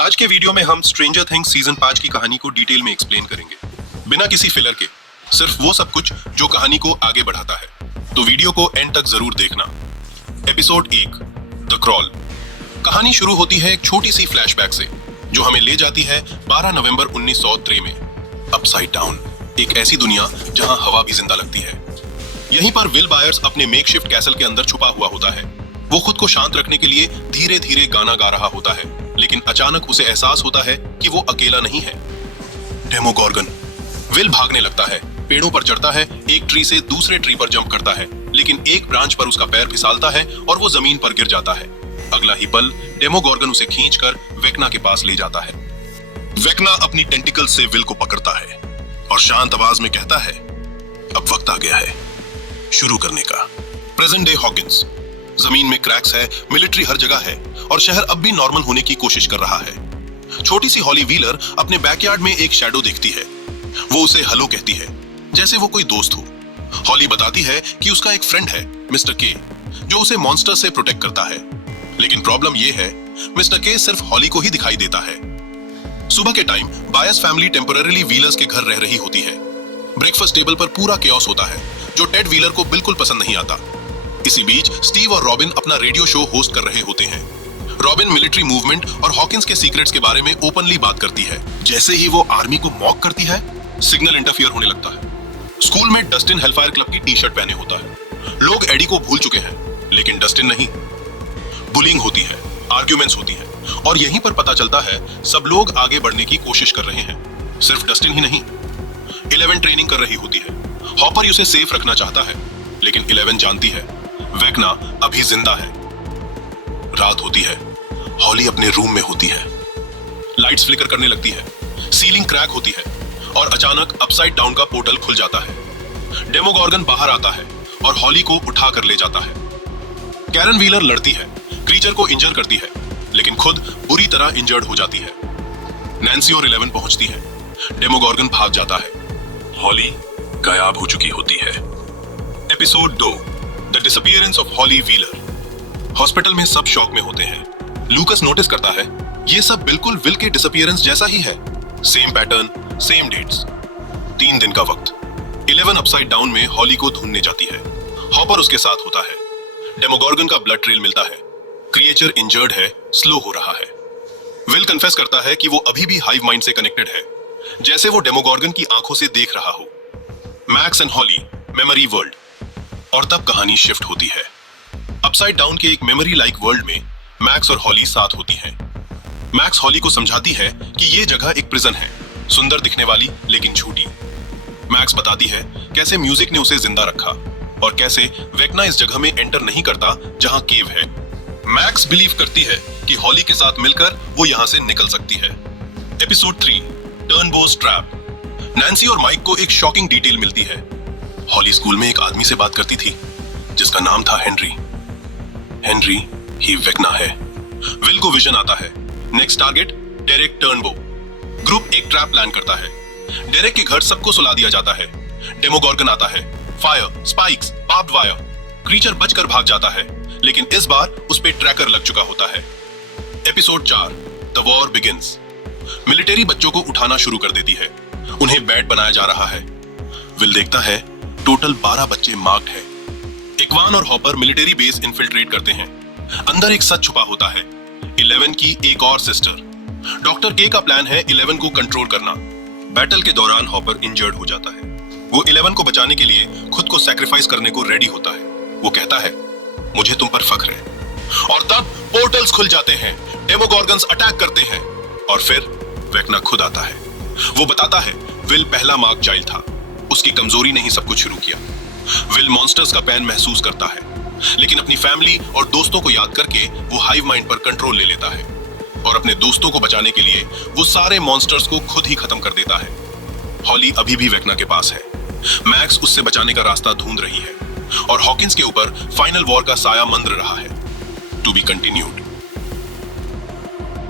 आज के वीडियो में हम स्ट्रेंजर थिंग्स सीजन 5 की कहानी को डिटेल में एक्सप्लेन करेंगे, बिना किसी फिलर के, सिर्फ वो सब कुछ जो कहानी को आगे बढ़ाता है। तो वीडियो को एंड तक जरूर देखना। Episode 1, the crawl. कहानी शुरू होती है एक छोटी सी फ्लैशबैक से, जो हमें ले जाती है 12 नवंबर 1903 में। अपसाइड डाउन, एक ऐसी दुनिया जहां हवा भी जिंदा लगती है। यहीं पर विल बायर्स अपने मेकशिफ्ट कैसल के अंदर छुपा हुआ होता है। वो खुद को शांत रखने के लिए धीरे धीरे गाना गा रहा होता है, लेकिन अचानक उसे एहसास होता है कि वो अकेला नहीं है। डेमोगोर्गन। विल भागने लगता है, पेड़ों पर चढ़ता है, एक ट्री से दूसरे ट्री पर जंप करता है, लेकिन एक ब्रांच पर उसका पैर फिसलता है और वो जमीन पर गिर जाता है। अगला ही पल डेमोगोर्गन उसे खींचकर वेक्ना के पास ले जाता है। वेक्ना अपनी टेंटिकल से विल को पकड़ता है और शांत आवाज में कहता है, अब वक्त आ गया है शुरू करने का। Present day Hawkins. जमीन में क्रैक्स है, मिलिट्री हर जगह है और शहर अब भी नॉर्मल होने की कोशिश कर रहा है। छोटी सी हॉली व्हीलर अपने बैकयार्ड में एक शैडो देखती है। वो उसे हेलो कहती है, जैसे वो कोई दोस्त हो। हॉली बताती है कि उसका एक फ्रेंड है, मिस्टर के, जो उसे मॉन्स्टर से प्रोटेक्ट करता है। लेकिन प्रॉब्लम ये है, मिस्टर के सिर्फ हॉली को ही दिखाई देता है। सुबह के time buyers family temporarily wheelers के घर रह रही होती है। ब्रेकफास्ट टेबल पर पूरा केओस होता है, जो टेड व्हीलर को बिल्कुल पसंद नहीं आता। इसी बीच स्टीव और रॉबिन अपना रेडियो शो होस्ट कर रहे होते हैं। रॉबिन मिलिट्री मूवमेंट और हॉकिंस के सीक्रेट्स के बारे में ओपनली बात करती है। जैसे ही वो आर्मी को मॉक करती है, सिग्नल इंटरफियर होने लगता है। स्कूल में डस्टिन हेलफायर क्लब की टी-शर्ट पहने होता है। लोग एडी को भूल चुके हैं, लेकिन डस्टिन नहीं। बुलिंग होती है, आर्ग्यूमेंट्स होती है, और यहीं पर पता चलता है सब लोग आगे बढ़ने की कोशिश कर रहे हैं। सिर्फ डस्टिन ही नहीं। 11 ट्रेनिंग कर रही होती है। हॉपर उसे सेफ रखना चाहता है, लेकिन 11 जानती है वेक्ना अभी जिंदा है। रात होती है, हॉली अपने रूम में होती है। लाइट्स फ्लिकर करने लगती है, सीलिंग क्रैक होती है और अचानक अपसाइड डाउन का पोर्टल खुल जाता है। डेमोगोर्गन बाहर आता है और हॉली को उठा कर ले जाता है। कैरन व्हीलर लड़ती है, क्रीचर को इंजर करती है, लेकिन खुद बुरी तरह इंजर्ड हो जाती है। नैन्सी और 11 पहुंचती है। डेमोगोर्गन भाग जाता है। हॉली गायब हो चुकी होती है। Episode 2, the disappearance of Holly Wheeler. Hospital में सब शॉक में होते हैं। लूकस नोटिस करता है, ये सब बिल्कुल विल के डिसअपीयरेंस जैसा ही है। Same pattern, same dates. 3 दिन का वक्त। 11 अपसाइड डाउन में हॉली को ढूंढने जाती है। हॉपर उसके साथ होता है। डेमोगोर्गन का ब्लड ट्रेल मिलता है। क्रिएचर इंजर्ड है, स्लो हो रहा है। विल कन्फेस करता है कि वो अभी भी हाइव माइंड से कनेक्टेड है, जैसे वो डेमोगोर्गन की आंखों से देख रहा हो। Max and Holly, memory world. और तब कहानी शिफ्ट होती है। अपसाइड डाउन के एक मेमोरी लाइक वर्ल्ड में मैक्स और हॉली साथ होती हैं। मैक्स हॉली को समझाती है कि ये जगह एक प्रिजन है, सुंदर दिखने वाली लेकिन झूठी। मैक्स बताती है कैसे म्यूजिक ने उसे जिंदा रखा और कैसे वेक्ना इस जगह में एंटर नहीं करता जहां केव है। मैक्स बिलीव करती है कि हॉली के साथ मिलकर वो यहां से निकल सकती है। Episode 3, Turnbow's trap. नैन्सी और माइक को एक शॉकिंग डिटेल मिलती है। हॉली स्कूल में एक आदमी से बात करती थी जिसका नाम था हेनरी। हेनरी ही वेक्ना है। विल को विजन आता है। Next target Derek Turnbow. Group एक ट्रैप प्लान करता है। डेरेक के घर सबको सुला दिया जाता है। डेमोगोर्गन आता है। Fire, spikes, barbed wire. Creature बचकर भाग जाता है, लेकिन इस बार उस पे ट्रैकर लग चुका होता है। Episode 4, the war begins. Military बच्चों को उठाना शुरू कर देती है। उन्हें बेड बनाया जा रहा है। विल देखता है टोटल 12 बच्चे मार्क्ड है। इक्वान और हॉपर मिलिट्री बेस इन्फिल्ट्रेट करते हैं। अंदर एक सच छुपा होता है, 11 की एक और सिस्टर। डॉक्टर के का प्लान है 11 को कंट्रोल करना। बैटल के दौरान हॉपर इंजर्ड हो जाता है। वो 11 को बचाने के लिए खुद को सैक्रिफाइस करने को रेडी होता है। वो कहता है, मुझे तुम पर फख्र है। और तब पोर्टल्स खुल जाते हैं, डेमोगोर्गन्स अटैक करते हैं और फिर वेक्ना खुद आता है। वो बताता है विल पहला मार्क चाइल्ड था, उसकी कमजोरी ने ही सब कुछ शुरू किया। विल मॉन्स्टर्स का पैन महसूस करता है, लेकिन अपनी फैमिली और दोस्तों को याद करके वो हाइव माइंड पर कंट्रोल ले लेता है और अपने दोस्तों को बचाने के लिए वो सारे मॉन्स्टर्स को खुद ही खत्म कर देता है। हॉली अभी भी वेक्ना के पास है। मैक्स उससे बचाने का रास्ता ढूंढ रही है और हॉकिंस के ऊपर फाइनल वॉर का साया मंद्र रहा है। To be continued.